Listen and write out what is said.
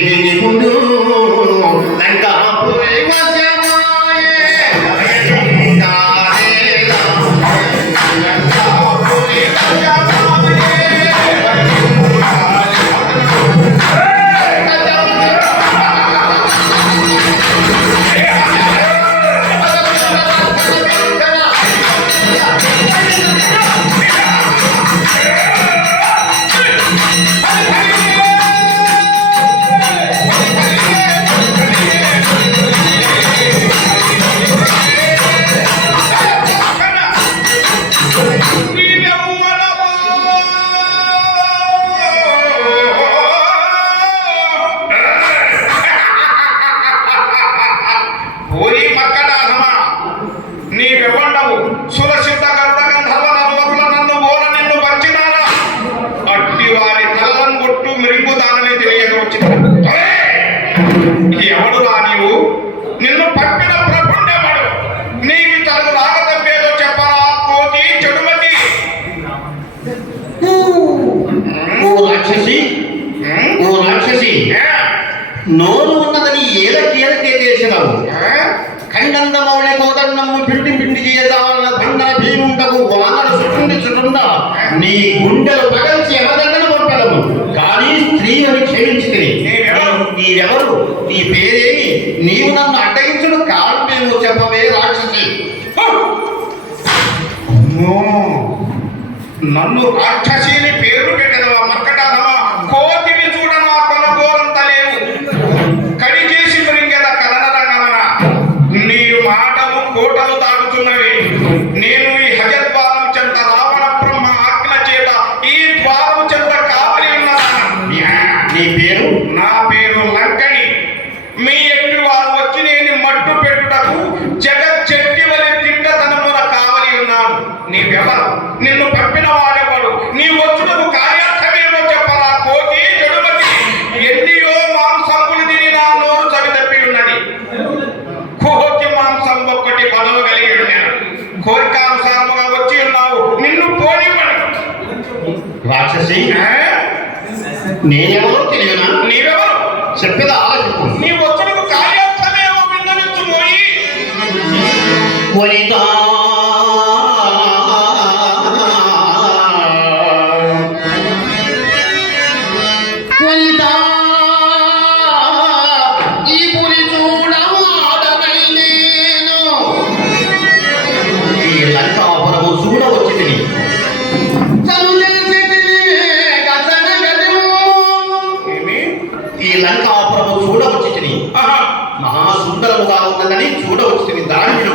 Amen. ఎవడురా నీవు. నిన్ను పంపిన ప్రభుండెవడు నీకు తనకు రాక తప్పేదో చెప్పరా కోతి చెడుమతి. ఓ రాక్షసి? ఓ రాక్షసి? నోరు ఉన్నదని ఏల కీలకే చేసినావు. ఏ? ఖండందమౌళి కోదండము పిండి పిండి చేయదావన బండల భీముండకు వానర చుట్టుండి. చుటుండ నీ గుండెలు పగల్చి ఎవరంగన పంపడము కానీ స్త్రీ అని క్షమించితే నీవెవరు? నీవెవరు నీ పేరేమి? నీవు నన్ను అడ్డగించుడు కారణమేమో చెప్పవే రాక్షసి. అమ్మో! నన్ను రాక్షసిని పేరు పెట్టదవా మట్టు పెట్టుటకు జగత్ చెట్టి వలె తిట్టతనమున కావలి ఉన్నాను నీవెవరు? నిన్ను పంపిన వాడెవడు? నీ వచ్చుటకు కార్యార్థమేమో చెప్పరా? కోతి చెడుమతి ఎన్నియో మాంసములు తిని నా నోరు చవి తప్పి ఉన్నది కోతి మాంసం ఒక్కటి పదవి కలిగి ఉన్నాను కోరికానుసారముగా వచ్చి ఉన్నావు. నిన్ను పోనివ్వను. రాక్షసి? నేనెవరో తెలియనా? వనిత వనిత ఈ ఈ లంకాపురము చూడవచ్చితిని ఈ మహాసుందరముగా ఉన్నదని చూడవచ్చితిని దానిలో